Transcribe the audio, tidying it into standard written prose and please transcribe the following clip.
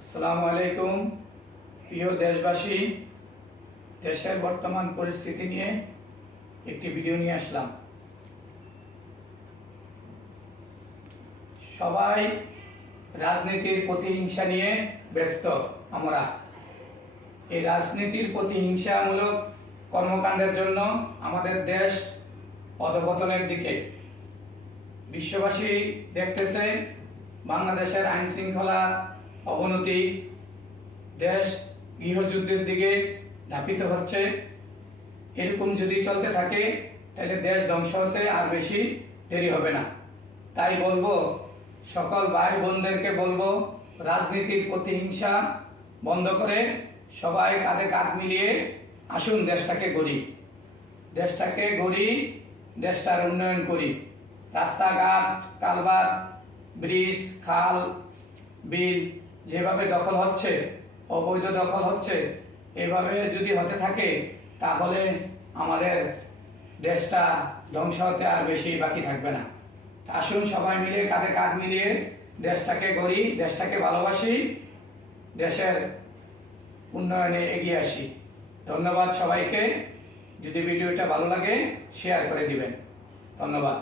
আসসালামু আলাইকুম প্রিয় দেশবাসী। দেশের বর্তমান পরিস্থিতি নিয়ে একটি ভিডিও নিয়ে আসলাম। সবাই রাজনীতির প্রতিহিংসা নিয়ে ব্যস্ত। আমরা এই রাজনীতির প্রতিহিংসামূলক কর্মকাণ্ডের জন্য আমাদের দেশ অধঃপতনের দিকে। বিশ্ববাসী দেখতেছে বাংলাদেশের আইন শৃঙ্খলা অবনতি, দেশ গৃহযুদ্ধের দিকে ধাপিত হচ্ছে। এরকম যদি চলতে থাকে তাহলে দেশ ধ্বংস হতে আর বেশি দেরি হবে না। তাই বলবো, সকল ভাই বোনদেরকে বলবো, রাজনীতির প্রতিহিংসা বন্ধ করে সবাই কাঁধে কাঁধ মিলিয়ে আসুন দেশটাকে গড়ি, দেশটার উন্নয়ন করি। রাস্তাঘাট, কালভার্ট, ব্রিজ, খাল, বিল যেভাবে দখল হচ্ছে, অবৈধ দখল হচ্ছে, এভাবে যদি হতে থাকে তাহলে আমাদের দেশটা ধ্বংস হতে আর বেশি বাকি থাকবে না। আসুন সবাই মিলে কাঁধে কাঁধ মিলিয়ে দেশটাকে গড়ি, দেশটাকে ভালোবাসি, দেশের উন্নয়নে এগিয়ে আসি। ধন্যবাদ সবাইকে। যদি ভিডিওটা ভালো লাগে শেয়ার করে দিবেন। ধন্যবাদ।